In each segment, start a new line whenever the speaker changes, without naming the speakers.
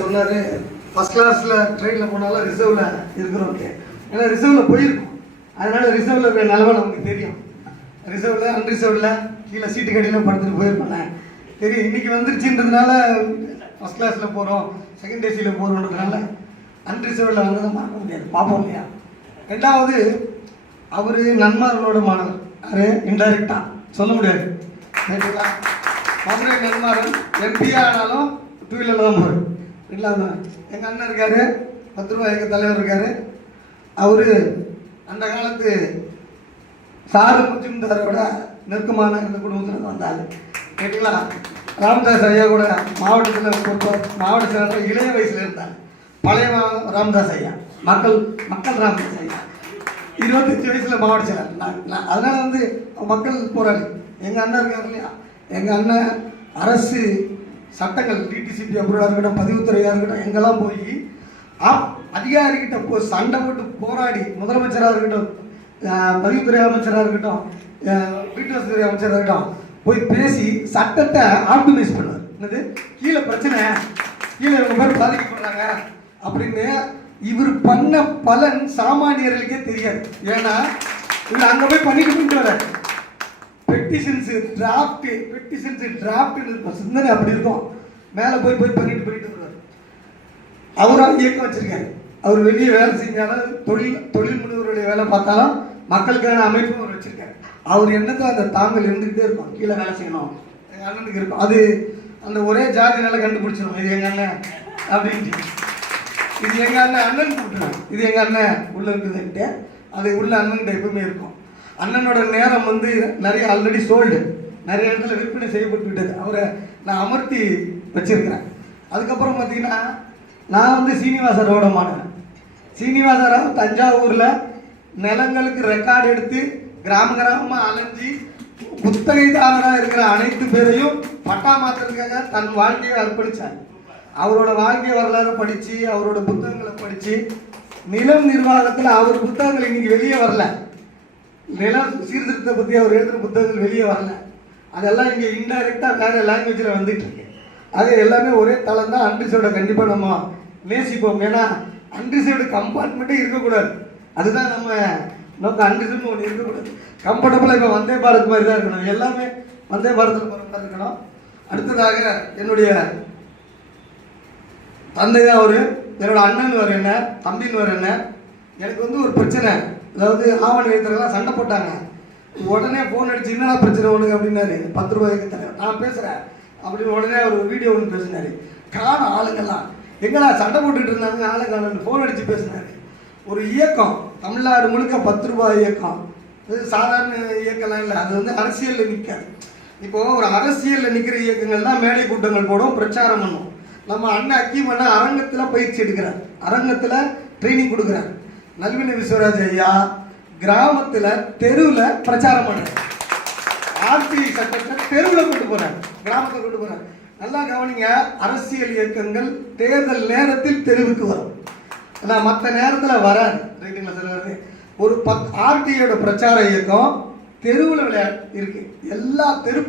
சொன்னாரு ஃபர்ஸ்ட் கிளாஸ்ல ட்ரெயினில் போனாலும் ரிசர்வ்ல இருக்கிறோம் ஏன்னா ரிசர்வ்ல போயிருக்கும். அதனால ரிசர்வ்ல இருக்கிற நிலமை நமக்கு தெரியும். ரிசர்வ்ல அன்ரிசர்வ்ல கீழே சீட்டு கடையில் படுத்துட்டு போயிருப்பேன் தெரியும் இன்னைக்கு வந்துருச்சுன்றதுனால ஃபர்ஸ்ட் கிளாஸ்ல போகிறோம் செகண்ட் ஏசியில் போகிறோன்றதுனால அன்ரிசர்வ்ல வந்ததை மறக்க முடியாது. பார்ப்போம் இல்லையா? ரெண்டாவது அவர் நன்மார்களோட மாணவர். யாரு? இன்டைரக்டா சொல்ல முடியாது. ரைட்டுங்களா மதுரை நன்மாரன் எம்பியா ஆனாலும் டூ வீலரில் தான் போவார் இல்லாமல் எங்கள் அண்ணன் இருக்கார் பத்து ரூபா எங்கள் தலைவர் இருக்கார். அவர் அந்த காலத்து சாரு கூட நெருக்கமான இந்த குடும்பத்தில் வந்தார். ரைட்டுங்களா ராமதாஸ் ஐயா கூட மாவட்டத்தில் மாவட்ட செயலாளர் இளைய வயசில் இருந்தார். பழைய ராமதாஸ் ஐயா மக்கள் மக்கள் ராமதாஸ் ஐயா. இருபத்தஞ்சு வயசில் மாவட்ட செயலாளர் நான் அதனால் வந்து மக்கள் போராளி. எங்கள் அண்ணன் இருக்கார் இல்லையா? எங்கள் அண்ணன் அரசு சட்டங்கள் டிடிசிபி அப்ரூவலாக இருக்கட்டும் பதிவுத்துறையாக இருக்கட்டும் எங்கெல்லாம் போய் ஆப் அதிகாரிகிட்ட போ சண்டை போட்டு போராடி முதலமைச்சராக இருக்கட்டும் பதிவுத்துறை அமைச்சராக இருக்கட்டும் வீட்டு வசதித்துறை அமைச்சராக இருக்கட்டும் போய் பேசி சட்டத்தை ஆப்டிமைஸ் பண்ணார் என்னது? கீழே பிரச்சனை கீழே இவங்க பேர் பாதிக்கப்படுறாங்க அப்படின்னு இவர் பண்ண பலன் சாமானியர்களுக்கே தெரியாது. ஏன்னா இவர் அங்கே போய் பண்ணிட்டு பண்ணிட்டு வர்றாரு. பெட்டிஷன்ஸ் டிராஃப்ட் பெட்டிஷன்ஸ் டிராஃப்ட் சிந்தனை அப்படி இருக்கும். மேலே போய் போய் பண்ணிட்டு பண்ணிட்டு வருவார் அவராக இயக்கம் வச்சிருக்காரு. அவர் வெளியே வேலை செஞ்சாலும் தொழில் தொழில் முனைவருடைய வேலை பார்த்தாலும் மக்களுக்கான அமைப்பு அவர் வச்சிருக்காரு. அவர் என்னத்தோ அந்த தாங்கல் இருந்துகிட்டே இருக்கும். கீழே வேலை செய்யணும். எங்கள் அண்ணனுக்கு இருக்கும். அது அந்த ஒரே ஜாதினால கண்டுபிடிச்சிடும். இது எங்கள் அண்ணன் அப்படின்ட்டு. இது எங்க அண்ணன் அண்ணன் கூப்பிட்டுருவேன் இது எங்க அண்ணன் உள்ள இருக்குதுன்ட்டு. அது உள்ள அண்ணன் எப்பவுமே இருக்கும். அண்ணனோட நேரம் வந்து நிறைய ஆல்ரெடி சோல்டு நிறைய இடத்துல விற்பனை செய்யப்பட்டு விட்டது அவரை நான் அமர்த்தி வச்சிருக்கிறேன். அதுக்கப்புறம் பார்த்தீங்கன்னா நான் வந்து சீனிவாசரோட மாணவன் சீனிவாசராவ் தஞ்சாவூரில் நிலங்களுக்கு ரெக்கார்டு எடுத்து கிராம கிராமமாக அலைஞ்சி குத்தகைதாரராக இருக்கிற அனைத்து பேரையும் பட்டா மாத்துறதுக்காக தன் வாழ்க்கையை அர்ப்பணித்தார் அவரோட வாழ்க்கை வரலாறு படித்து அவரோட புத்தகங்களை படித்து நிலம் நிர்வாகத்தில் அவர் புத்தகங்கள் இன்னைக்கு வெளியே வரல. நிலம் சீர்திருத்தத்தை பற்றி அவர் எழுதுகிற புத்தகங்கள் வெளியே வரல. அதெல்லாம் இங்கே இன்டைரக்டாக வேறு லாங்குவேஜில் வந்துட்டு இருக்கு. அது எல்லாமே ஒரே தளம் தான். அன்ரிசர்வ்ட கண்டிப்பாக நம்ம நேசிப்போம். ஏன்னா அன்ரிசர்வ்டு கம்பார்ட்மெண்ட்டே இருக்கக்கூடாது. அதுதான் நம்ம நோக்கம். அன்ரிசர்வ்னு ஒன்று இருக்கக்கூடாது. கம்ஃபர்டபுளாக இப்போ வந்தே பாரத் மாதிரி தான் இருக்கணும். எல்லாமே வந்தே பாரத்தில் போகிற மாதிரி இருக்கணும். அடுத்ததாக என்னுடைய தந்தையாக அவர் என்னோட அண்ணன் வர என்ன தம்பின்னு வர என்ன. எனக்கு வந்து ஒரு பிரச்சனை. அதாவது ஆவண எழுத்துறதுலாம் சண்டை போட்டாங்க. உடனே ஃபோன் அடிச்சு என்னடா பிரச்சனை உனக்கு? அப்படின்னாரு. பத்து ரூபாய்க்கு தலைவர். நான் பேசுகிறேன் அப்படின்னு உடனே அவர் வீடியோ ஒன்று பேசினார். காணும் ஆளுங்கெல்லாம் எங்கடா சண்டை போட்டுட்டு இருந்தாங்க? ஆளு ஃபோன் அடித்து பேசினார். ஒரு இயக்கம் தமிழ்நாடு முழுக்க பத்து ரூபாய் இயக்கம். இது சாதாரண இயக்கம்லாம் இல்லை. அது வந்து அரசியலில் நிற்காது இப்போ ஒரு அரசியலில் நிற்கிற இயக்கங்கள் தான் மேடை கூட்டங்கள் போடும் பிரச்சாரம் பண்ணும். நம்ம அண்ணன் அக்கீமண்ணா அரங்கத்தில் பயிற்சி எடுக்கிறார். அரங்கத்தில் ட்ரைனிங் கொடுக்குறாரு. நல்வின விஸ்வராஜ் ஐயா கிராமத்தில் தெருவில் பிரச்சாரம் பண்ணுறார் ஆர்டி சட்டத்தை தெருவில் கொண்டு போறாங்க கிராமத்தில் கொண்டு போறாங்க நல்லா கவனிங்க அரசியல் இயக்கங்கள் தேர்தல் நேரத்தில் தெருவுக்கு வரும். ஆனால் மற்ற நேரத்தில் வராது. ரைட்டுங்களா சார் வருது. ஒரு பத் ஆர்டியோட பிரச்சார இயக்கம் தெருவில் விளையாட்டு இருக்கு. எல்லா தெரு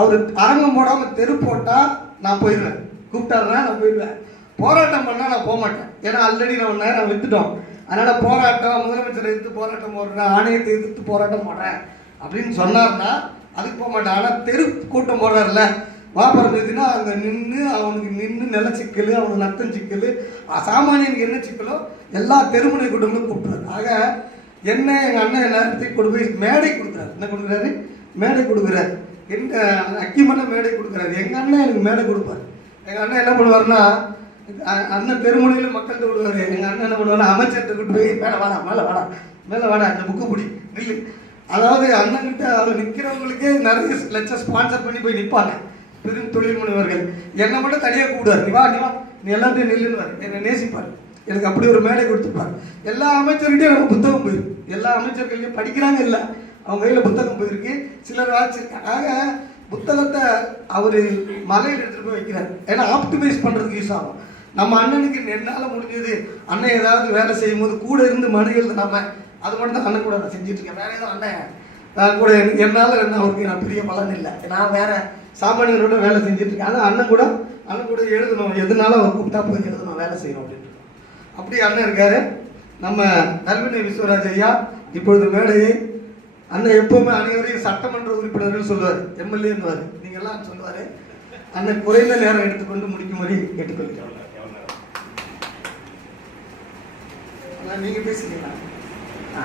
அவர் அரங்கம் போடாமல் தெரு போட்டால் நான் போயிடுவேன். கூப்பிட்டாருன்னா நான் போயிடுவேன். போராட்டம் பண்ணால் நான் போக மாட்டேன் ஏன்னா ஆல்ரெடி நம்ம நேரம் வித்துட்டோம். அதனால போராட்டம் முதலமைச்சரை எதிர்த்து போராட்டம் போடுறேன் ஆணையத்தை எதிர்த்து போராட்டம் போடுறேன் அப்படின்னு சொன்னார்னா அதுக்கு போக மாட்டேன். ஆனால் தெரு கூட்டம் போடுறாருல வாப்பரம் எதுனா அங்கே நின்று அவனுக்கு நின்று நில சிக்கல் அவனுக்கு நத்தம் சிக்கல் சாமானியனுக்கு என்ன சிக்கலோ எல்லா தெருமுனை கூட்டங்களும் கூப்பிட்றாரு. ஆக என்ன எங்கள் அண்ணன் எல்லாத்தையும் கொண்டு போய் மேடை கொடுக்குறாரு. என்ன கொடுக்குறாரு? மேடை கொடுக்குறாரு. எங்கள் அக்கிமண்ண மேடை கொடுக்குறாரு. எங்கள் அண்ணன் எனக்கு மேடை கொடுப்பார். எங்கள் அண்ணன் என்ன பண்ணுவாருன்னா அண்ணன் தெருமுனையில் மக்கள் விடுவார் எங்கள் அண்ணன் என்ன பண்ணுவாரு அமைச்சர்கிட்ட கூட்டு போய் மேலே வாடா மேலே வாடா மேலே வாடா இந்த புக்கு பிடி நில்லு அதாவது அண்ணன்கிட்ட அவர் நிற்கிறவங்களுக்கே நிறைய லட்சம் ஸ்பான்சர் பண்ணி போய் நிற்பாங்க பெரும் தொழில் முனைவர்கள். என்னை மட்டும் தனியாக கூப்பிடுவார். நீ வா நீ வா நீ எல்லாத்தையும் நில்லுன்னு என்னை நேசிப்பார். எனக்கு அப்படி ஒரு மேடை கொடுத்துருப்பார் எல்லா அமைச்சர்கிட்டையும் எனக்கு புத்தகம் போயிருக்கு. எல்லா அமைச்சர்களையும் படிக்கிறாங்க இல்லை. அவங்க கையில் புத்தகம் போயிருக்கு. சிலர் வாசிச்சிருக்காங்க ஆக புத்தகத்தை அவர் மலையில் எடுத்துகிட்டு போய் வைக்கிறார். ஏன்னா ஆப்டிமைஸ் பண்ணுறதுக்கு யூஸ் ஆகும். நம்ம அண்ணனுக்கு என்னால் முடிஞ்சது. அண்ணன் ஏதாவது வேலை செய்யும் போது கூட இருந்து மனு எழுதுனாம அது மட்டும் தான் அண்ணன் கூட நான் செஞ்சுட்ருக்கேன் வேற ஏதோ அண்ணன் நான் கூட என்னால் என்ன அவருக்கு நான் பெரிய பலன் இல்லை. நான் வேற சாமானியரோட வேலை செஞ்சுட்ருக்கேன் ஆனால் அண்ணன் கூட அண்ணன் கூட எழுதணும். எதுனாலும் அவர் கூப்பிட்டா போய் எழுதணும். வேலை செய்யணும் அப்படின்ட்டு அப்படி அண்ணன் இருக்காரு. நம்ம கல்வினை விஸ்வராஜ் ஐயா இப்பொழுது மேடையை அண்ணன் எப்பவுமே அனைவரையும் சட்டமன்ற உறுப்பினர்கள் சொல்லுவார். எம்எல்ஏன்னுவார். நீங்க எல்லாம் சொல்லுவாரு. அண்ணன் குறைந்த நேரம் எடுத்துக்கொண்டு முடிக்கும் வரை கேட்டுக்கொள்கிறோம் அண்ணா, நீங்க பேசுறீங்களா ஆ.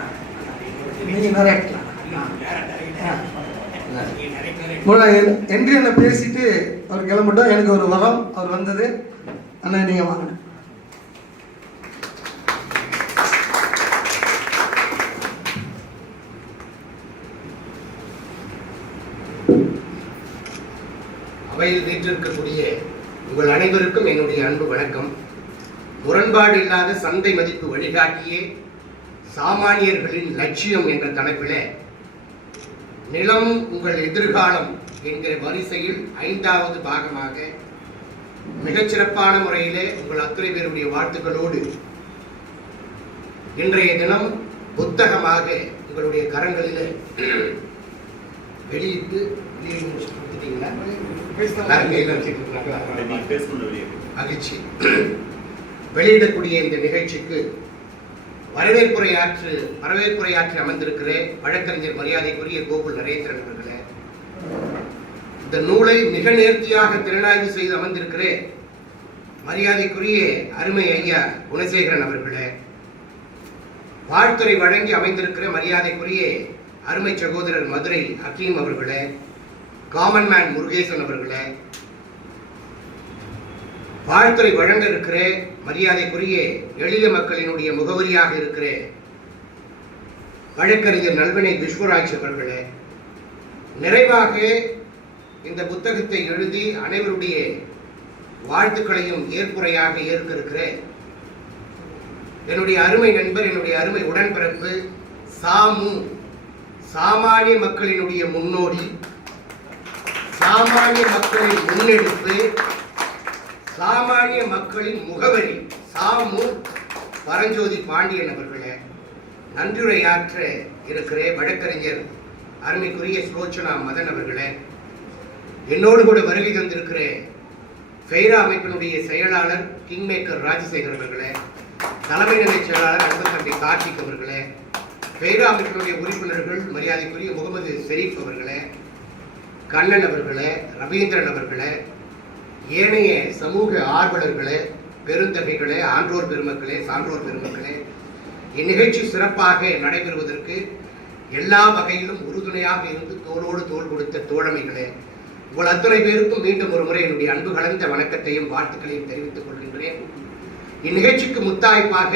நீங்க நிறைய எடுக்கலாம். ஆ. ஆ. முன்ன என்று என்ன பேசிட்டு அவர் கிளம்பிட்டோம் எனக்கு ஒரு வரம் அவர் வந்தது அண்ணா நீங்க வாங்க
அவையில் வீற்றிருக்கக்கூடிய உங்கள் அனைவருக்கும் என்னுடைய அன்பு வணக்கம் முரண்பாடு இல்லாத சந்தை மதிப்பு வழிகாட்டியே சாமானியர்களின் லட்சியம் என்ற தலைப்பிலே நிலம் உங்கள் எதிர்காலம் என்கிற வரிசையில் ஐந்தாவது பாகமாக மிகச்சிறப்பான முறையிலே உங்கள் அத்தனை பேருடைய வாழ்த்துக்களோடு இன்றைய தினம் புத்தகமாக உங்களுடைய கரங்களிலே வெளியிட்டு இருக்காங்களா? மகிழ்ச்சி. வெளியிடக்கூடிய இந்த நிகழ்ச்சிக்கு வரவேற்புரையாற்று வரவேற்புரையாற்றி அமர்ந்திருக்கிற வழக்கறிஞர் மரியாதைக்குரிய கோகுல் நரேந்திரன் அவர்களே இந்த நூலை மிக நேர்த்தியாக திறனாய்வு செய்து அமர்ந்திருக்கிற மரியாதைக்குரிய அருமை ஐயா குணசேகரன் அவர்களே வாழ்த்துறை வழங்கி அமைந்திருக்கிற மரியாதைக்குரிய அருமை சகோதரர் மதுரை அகீம் அவர்களே காமன் மேன் முருகேசன் அவர்களே வாழ்த்துறை வழங்க இருக்கிற மரியாதைக்குரிய எளிய மக்களினுடைய முகவரியாக இருக்கிற வழக்கறிஞர் நல்வினை விஸ்வராஜ் அவர்களே நிறைவாக இந்த புத்தகத்தை எழுதி அனைவருடைய வாழ்த்துக்களையும் ஏற்புரையாக ஏற்க என்னுடைய அருமை நண்பர் என்னுடைய அருமை உடன்பிறப்பு சாமு சாமானிய மக்களினுடைய முன்னோடி சாமானிய மக்களின் முன்னெடுப்பு சாமானிய மக்களின் முகவரி சாமு பரஞ்சோதி பாண்டியன் அவர்களை நன்றியுரையாற்ற இருக்கிற வழக்கறிஞர் அருமைக்குரிய சுலோச்சனா மதன் அவர்களே. என்னோடு கூட வருகை தந்திருக்கிற ஃபெய்ரா அமைப்பினுடைய செயலாளர் கிங்மேக்கர் ராஜசேகர் அவர்களே தலைமை நிலை செயலாளர் அன்புத்தம்பி கார்த்திக் அவர்களே ஃபெய்ரா அமைப்பினுடைய உறுப்பினர்கள் மரியாதைக்குரிய முகமது ஷெரீப் அவர்களே கண்ணன் அவர்களே ரவீந்திரன் அவர்களே ஏனைய சமூக ஆர்வலர்களே பெருந்தகைகளே ஆன்றோர் பெருமக்களே சான்றோர் பெருமக்களே இந்நிகழ்ச்சி சிறப்பாக நடைபெறுவதற்கு எல்லா வகையிலும் உறுதுணையாக இருந்து தோளோடு தோள் கொடுத்த தோழமைகளே உங்கள் அத்தனை பேருக்கும் மீண்டும் ஒரு முறை என்னுடைய அன்பு கலந்த வணக்கத்தையும் வாழ்த்துக்களையும் தெரிவித்துக் கொள்கின்றேன். இந்நிகழ்ச்சிக்கு முத்தாய்ப்பாக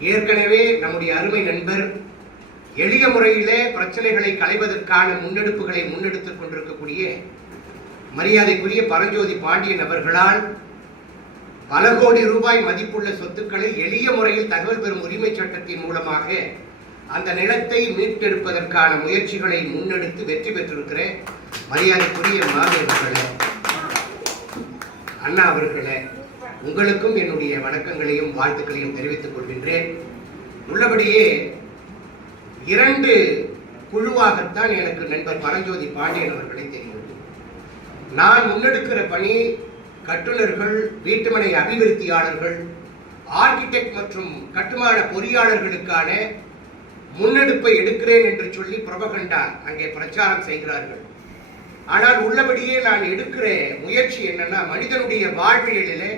ஏற்கனவே நம்முடைய அருமை நண்பர் எளிய முறையிலே பிரச்சனைகளை களைவதற்கான முன்னெடுப்புகளை முன்னெடுத்துக் கொண்டிருக்கக்கூடிய மரியாதைக்குரிய பரஞ்சோதி பாண்டியன் அவர்களால் பல கோடி ரூபாய் மதிப்புள்ள சொத்துக்களை எளிய முறையில் தகவல் பெறும் உரிமை சட்டத்தின் மூலமாக அந்த நிலத்தை மீட்டெடுப்பதற்கான முயற்சிகளை முன்னெடுத்து வெற்றி பெற்றிருக்கிறேன். மரியாதைக்குரிய மாணவர்களே அண்ணா அவர்களே உங்களுக்கும் என்னுடைய வணக்கங்களையும் வாழ்த்துக்களையும் தெரிவித்துக் கொள்கின்றேன். உள்ளபடியே இரண்டு குழுவாகத்தான் எனக்கு நண்பர் பரஞ்சோதி பாண்டியன் அவர்களை தெரியும் நான் முன்னெடுக்கிற பணி கட்டுநர்கள் வீட்டுமனை அபிவிருத்தியாளர்கள் ஆர்கிடெக்ட் மற்றும் கட்டுமான பொறியாளர்களுக்கான முன்னெடுப்பை எடுக்கிறேன் என்று சொல்லி பிரபகண்டா அங்கே பிரச்சாரம் செய்கிறார்கள். ஆனால் உள்ளபடியே நான் எடுக்கிற முயற்சி என்னன்னா மனிதனுடைய வாழ்வியலிலே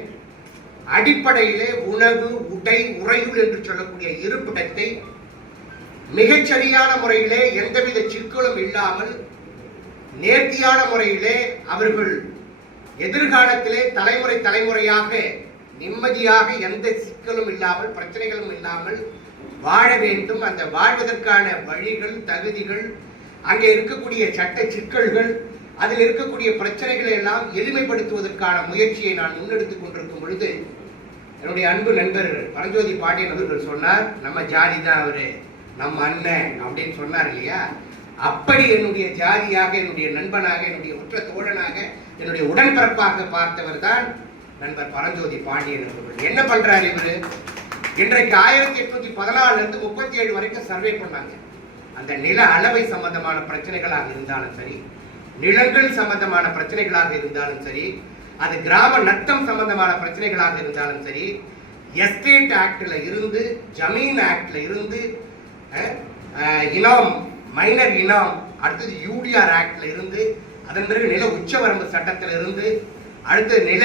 அடிப்படையிலே உணவு உடை உறையுள் என்று சொல்லக்கூடிய இருப்பிடத்தை மிகச்சரியான முறையிலே எந்தவித சிக்கலும் இல்லாமல் நேர்த்தியான முறையிலே அவர்கள் எதிர்காலத்திலே தலைமுறை தலைமுறையாக நிம்மதியாக எந்த சிக்கலும் இல்லாமல் பிரச்சனைகளும் இல்லாமல் வாழ வேண்டும். அந்த வாழ்வதற்கான வழிகள் தகுதிகள் அங்கே இருக்கக்கூடிய சட்ட சிக்கல்கள் அதில் இருக்கக்கூடிய பிரச்சனைகளை எல்லாம் எளிமைப்படுத்துவதற்கான முயற்சியை நான் முன்னெடுத்துக் கொண்டிருக்கும் பொழுது என்னுடைய அன்பு நண்பர் பரஞ்சோதி பாண்டியன் அவர்கள் சொன்னார் நம்ம ஜாதி தான் அவரு நம்ம அண்ணன் அப்படின்னு சொன்னார் இல்லையா? அப்படி என்னுடைய ஜாதியாக என்னுடைய நண்பனாக என்னுடைய உற்ற தோழனாக என்னுடைய உடன்பிறப்பாக பார்த்தவர் தான் நண்பர் பரஞ்சோதி பாண்டியன் அவர்கள் என்ன பண்றாரு இவரு? இன்றைக்கு ஆயிரத்தி எட்நூத்தி பதினாலுல இருந்து முப்பத்தி ஏழு வரைக்கும் சர்வே பண்ணாங்க. அந்த நில அளவை சம்பந்தமான பிரச்சனைகளாக இருந்தாலும் சரி நிலங்கள் சம்பந்தமான பிரச்சனைகளாக இருந்தாலும் சரி அது கிராம நத்தம் சம்பந்தமான பிரச்சனைகளாக இருந்தாலும் சரி எஸ்டேட் ஆக்ட்ல இருந்து ஜமீன் ஆக்ட்ல இருந்து இனம் இனாம் மைனர் இனாம் அடுத்தது யூடிஆர் ஆக்ட்ல இருந்து அதன் பிறகு நில உச்சவரம்பு சட்டத்தில் இருந்து அடுத்தது நில